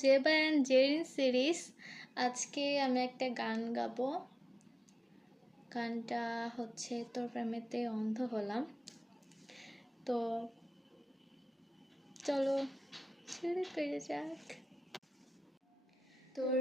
Zeba and Zerin series. আজকে আমি একটা গান গাবো। গানটা হচ্ছে তোর প্রেমেতে অন্ধ হলাম। তো চলো শুরু করে যাক। তোর